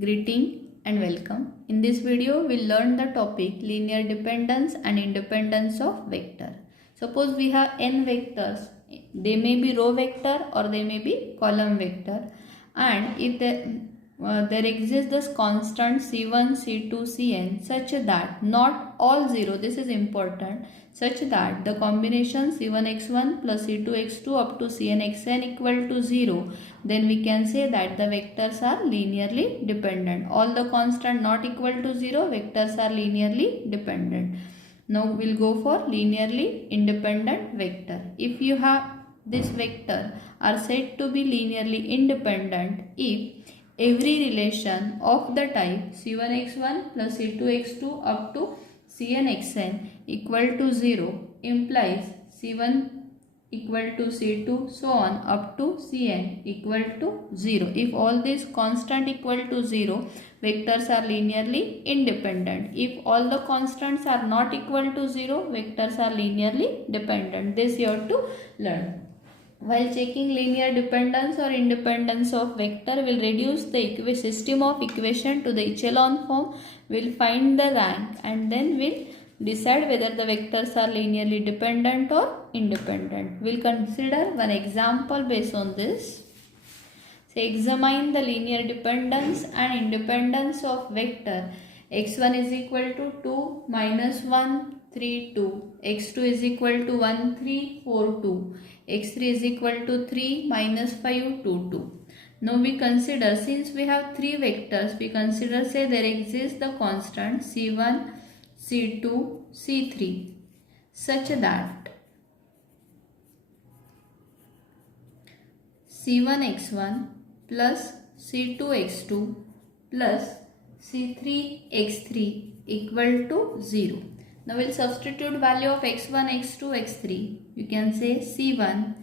Greeting and welcome. In this video, we'll learn the topic linear dependence and independence of vector. Suppose we have n vectors. They may be row vector or they may be column vector. And if there exists this constant c1, c2, cn such that not all 0, this is important, such that the combination c1x1 plus c2x2 up to cnxn equal to 0, then we can say that the vectors are linearly dependent. All the constant not equal to 0, vectors are linearly dependent. Now we'll go for linearly independent vector. If you have this vector are said to be linearly independent if every relation of the type c1x1 plus c2x2 up to cnxn equal to 0 implies c1 equal to c2 so on up to cn equal to 0. If all these constant equal to 0, vectors are linearly independent. If all the constants are not equal to 0, vectors are linearly dependent. This you have to learn. While checking linear dependence or independence of vector, we'll reduce the system of equation to the echelon form. We'll find the rank and then we'll decide whether the vectors are linearly dependent or independent. We'll consider one example based on this. Say, examine the linear dependence and independence of vector x1 is equal to 2 minus 1 3 2, x2 is equal to 1 3 4 2, x3 is equal to 3 minus 5 2 2. Now we consider, since we have three vectors, we consider say there exists the constant c1, c2, c3 such that c1x1 plus c2x2 plus c3x3 equal to 0. Now we'll substitute value of x1, x2, x3. You can say c1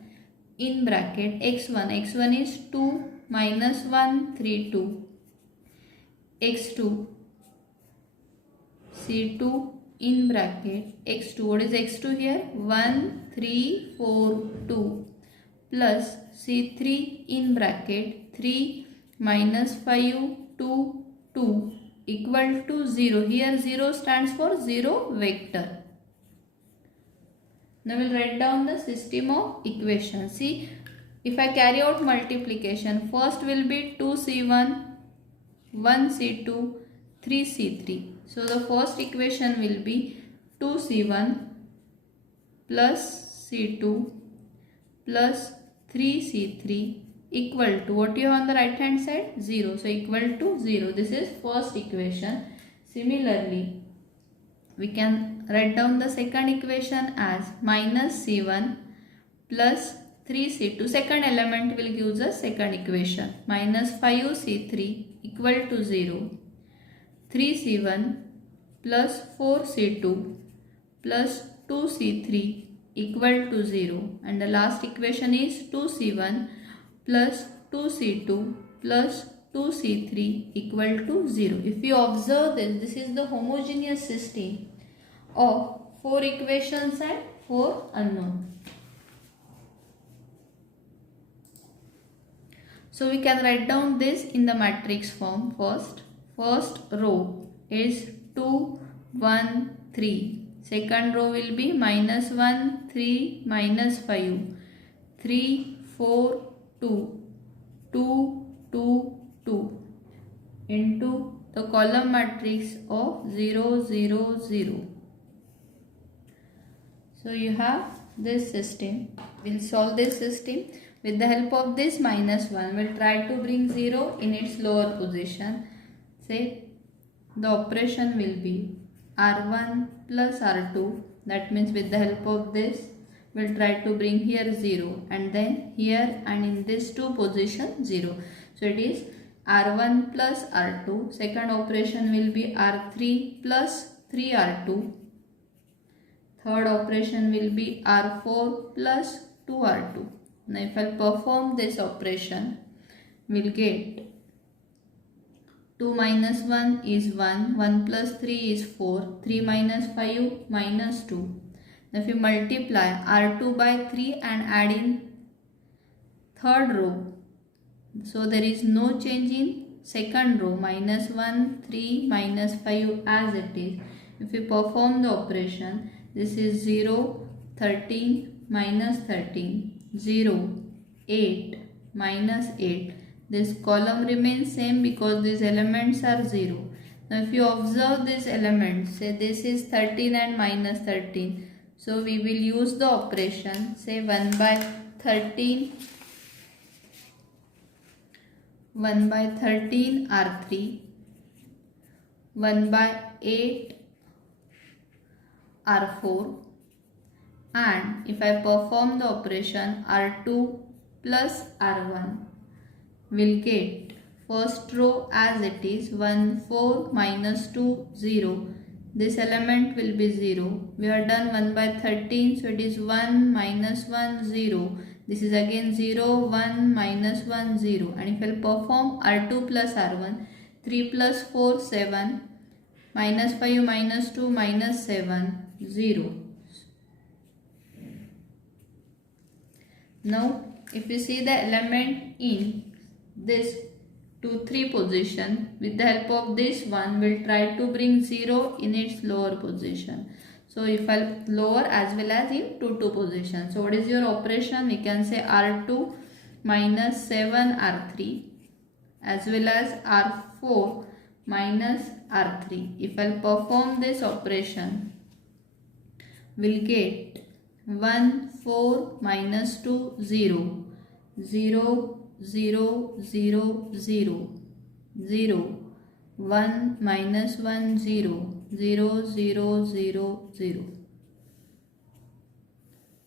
in bracket x1. x1 is 2 minus 1, 3, 2. x2, c2 in bracket x2. What is x2 here? 1, 3, 4, 2 plus c3 in bracket 3 minus 5, 2, 2 equal to 0. Here 0 stands for 0 vector. Now we'll write down the system of equations. See, if I carry out multiplication, first will be 2c1, 1c2, 3c3. So the first equation will be 2c1 plus c2 plus 3c3 equal to, what you have on the right hand side? 0. So equal to 0. This is first equation. Similarly, we can write down the second equation as minus c1 plus 3c2. Second element will give us second equation. Minus 5c3 equal to 0. 3c1 plus 4c2 plus 2c3 equal to 0. And the last equation is 2c1 plus 2c2 plus 2c3 equal to 0. If you observe this is the homogeneous system of 4 equations and 4 unknown. So we can write down this in the matrix form. First row is 2, 1, 3. Second row will be minus 1, 3, minus 5, 3, 4, 2, 2, 2, 2 into the column matrix of 0, 0, 0. So you have this system. We'll solve this system. With the help of this minus 1, we'll try to bring 0 in its lower position. Say the operation will be R1 plus R2. That means with the help of this, we'll try to bring here 0 and then here and in this two position 0. So it is R1 plus R2. Second operation will be R3 plus 3R2. Third operation will be R4 plus 2R2. Now if I perform this operation, we'll get 2 minus 1 is 1, 1 plus 3 is 4, 3 minus 5 minus 2. Now if you multiply R2 by 3 and add in third row, so there is no change in second row minus 1, 3, minus 5 as it is. If we perform the operation, this is 0, 13, minus 13, 0, 8, minus 8. This column remains same because these elements are 0. Now if you observe these elements, say this is 13 and minus 13. So we will use the operation, say 1 by 13, 1 by 13 R3, 1 by 8 R4, and if I perform the operation R2 plus R1, will get first row as it is 1, 4, minus 2, 0. This element will be 0. We are done 1 by 13, so it is 1, minus 1, 0. This is again 0, 1, minus 1, 0. And if I perform R2 plus R1, 3 plus 4, 7, minus 5, minus 2, minus 7, 0. Now, if you see the element in this 2, 3 position, with the help of this one, we'll try to bring 0 in its lower position. So, if I lower as well as in 2, 2 position. So, what is your operation? We can say R2 minus 7 R3 as well as R4 minus R3. If I perform this operation, we'll get 1, 4, minus 2, 0, 0, 0, 0, 0, 0, 1, minus 1, 0, 0, 0, 0, 0.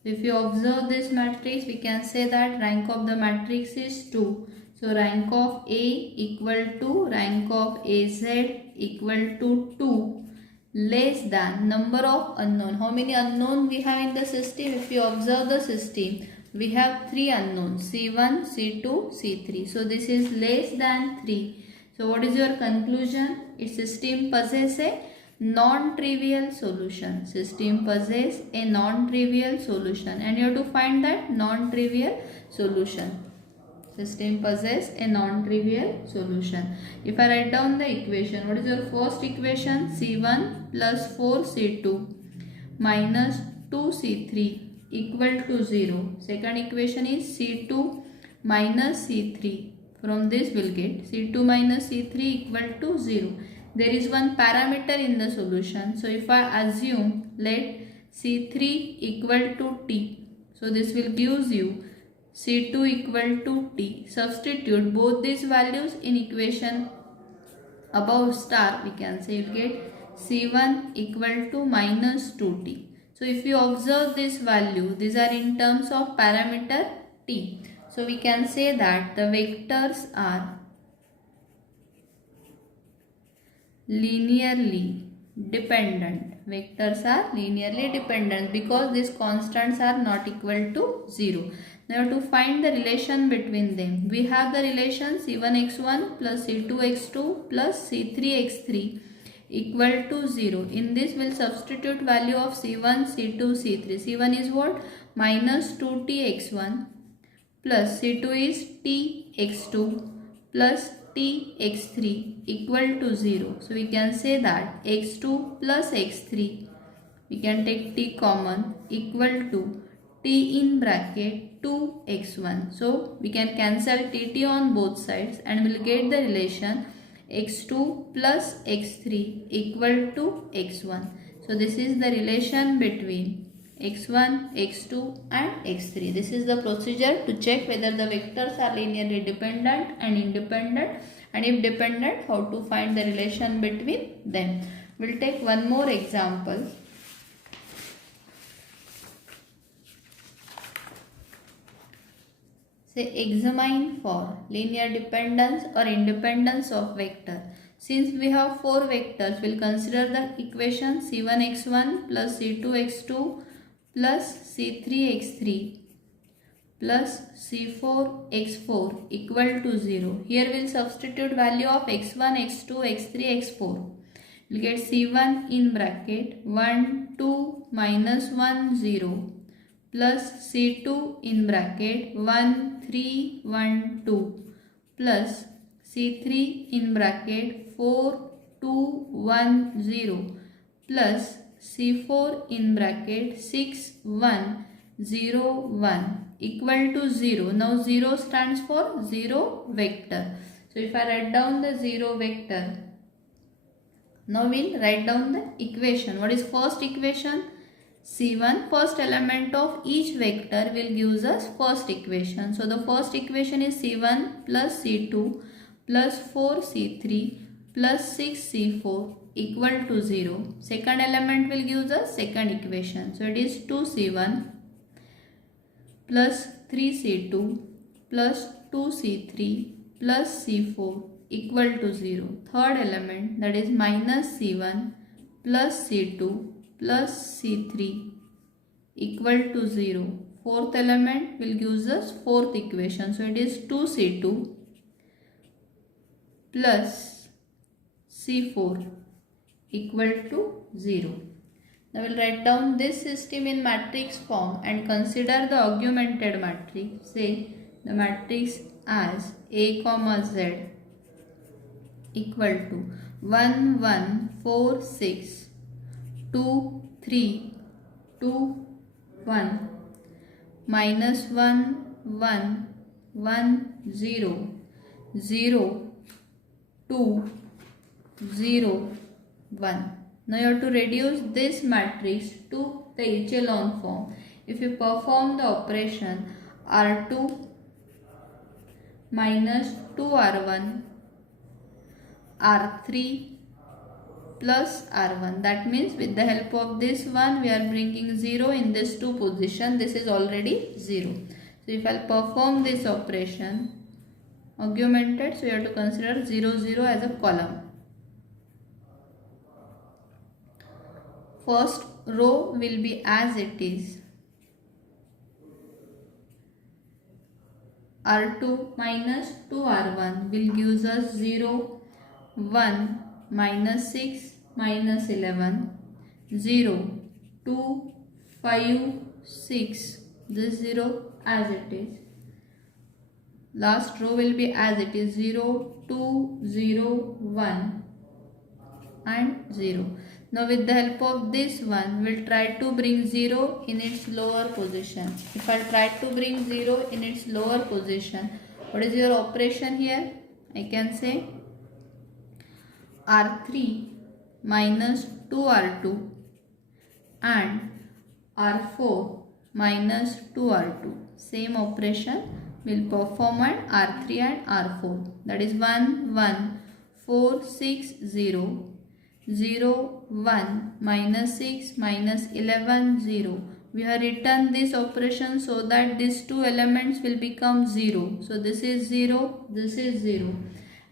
If you observe this matrix, we can say that rank of the matrix is 2. So, rank of A equal to rank of AZ equal to 2 less than number of unknown. How many unknown we have in the system? If you observe the system, we have 3 unknowns, C1, C2, C3. So, this is less than 3. So, what is your conclusion? Its system possesses a non-trivial solution. System possesses a non-trivial solution, and you have to find that non-trivial solution. System possesses a non-trivial solution. If I write down the equation, what is your first equation? C1 plus 4C2 minus 2C3 equal to 0. Second equation is C2 minus C3. From this we will get C2 minus C3 equal to 0. There is one parameter in the solution. So, if I assume let C3 equal to T. So, this will gives you C2 equal to T. Substitute both these values in equation above star. We can say you get C1 equal to minus 2T. So, if you observe this value, these are in terms of parameter T. So, we can say that the vectors are linearly dependent. Vectors are linearly dependent because these constants are not equal to 0. Now, to find the relation between them, we have the relation C1x1 plus C2x2 plus C3x3 equal to 0. In this, we will substitute value of C1, C2, C3. C1 is what? Minus 2tx1 plus C2 is tx2 plus tx3 equal to 0. So, we can say that x2 plus x3, we can take t common, equal to t in bracket 2x1. So, we can cancel tt on both sides and we will get the relation x2 plus x3 equal to x1. So, this is the relation between x1, x2 and x3. This is the procedure to check whether the vectors are linearly dependent and independent, and if dependent, how to find the relation between them. We will take one more example. Say examine for linear dependence or independence of vector. Since we have 4 vectors, we will consider the equation C1x1 plus C2x2 plus C3x3 plus C4x4 equal to 0. Here we will substitute value of x1, x2, x3, x4. We will get C1 in bracket 1, 2, minus 1, 0 plus C2 in bracket 1, 3, 1, 2 plus C3 in bracket 4, 2, 1, 0 plus C4 in bracket 6, 1, 0, 1 equal to 0. Now 0 stands for 0 vector. So if I write down the 0 vector, now we'll write down the equation. What is first equation? C1, first element of each vector will give us first equation. So the first equation is C1 plus C2 plus 4C3 plus 6C4 equal to 0. Second element will give us second equation. So it is 2C1 plus 3C2 plus 2C3 plus C4 equal to 0. Third element, that is minus C1 plus C2 plus C3 equal to 0. Fourth element will give us fourth equation. So it is 2C2 plus C4 equal to 0. Now we will write down this system in matrix form and consider the augmented matrix. Say the matrix as A comma Z equal to 1, 1, 4, 6, 2, 3, 2, 1, minus 1, 1, 1, 0, 0, 2, 0, 1. Now you have to reduce this matrix to the echelon form. If you perform the operation R2 minus 2R1 R3 plus R1, that means with the help of this one we are bringing 0 in this 2 position. This is already 0. So if I perform this operation augmented, so you have to consider 0, 0 as a column. First row will be as it is. R2 minus 2R1 will give us 0, 1, minus 6, minus 11, 0, 2, 5, 6, this 0 as it is. Last row will be as it is, 0, 2, 0, 1 and 0. Now with the help of this one, we will try to bring 0 in its lower position. If I try to bring 0 in its lower position, what is your operation here? I can say R3 minus 2R2 and R4 minus 2R2. Same operation will perform at R3 and R4. That is 1, 1, 4, 6, 0. 0, 1, minus 6, minus 11, 0. We have written this operation so that these two elements will become 0. So this is 0, this is 0.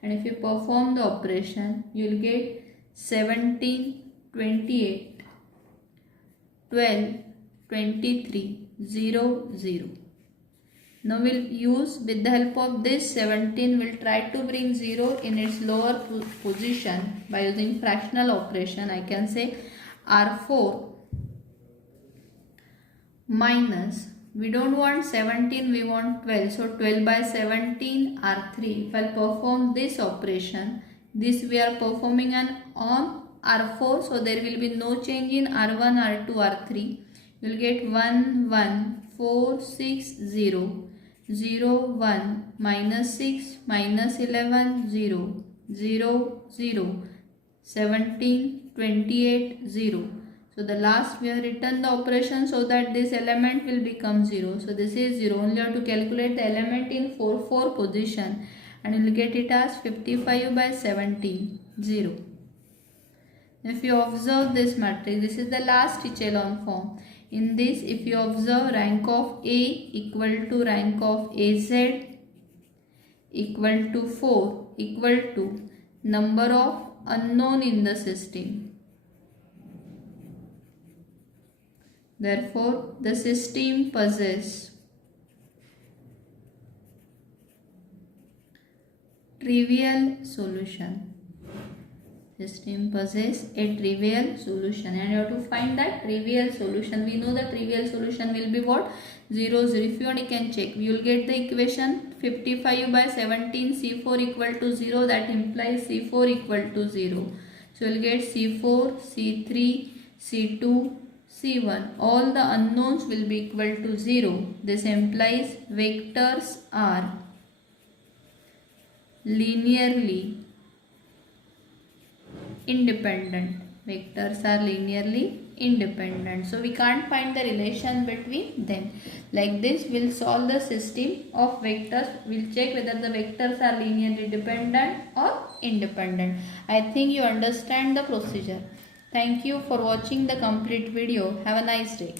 And if you perform the operation, you will get 17, 28, 12, 23, 0, 0. Now we will use, with the help of this 17, we will try to bring 0 in its lower position by using fractional operation. I can say R4 minus, we don't want 17, we want 12. So 12 by 17 R3. If I perform this operation, this we are performing on R4. So there will be no change in R1, R2, R3. You will get 1, 1, 4, 6, 0. 0, 1, minus 6, minus 11, 0, 0, 0, 17, 28, 0. So the last we have written the operation so that this element will become 0. So this is 0. Only have to calculate the element in 4, 4 position and you will get it as 55 by 17, 0. If you observe this matrix, this is the last echelon form. In this, if you observe, rank of A equal to rank of AZ equal to 4 equal to number of unknown in the system. Therefore, the system possesses trivial solution. System possesses a trivial solution and you have to find that trivial solution. We know the trivial solution will be what? 0, 0. If you want, you can check. You will get the equation 55 by 17 C4 equal to 0, that implies C4 equal to 0. So you will get C4, C3, C2, C1. All the unknowns will be equal to 0. This implies vectors are linearly independent. Vectors are linearly independent. So we can't find the relation between them. Like this, we'll solve the system of vectors. We'll check whether the vectors are linearly dependent or independent. I think you understand the procedure. Thank you for watching the complete video. Have a nice day.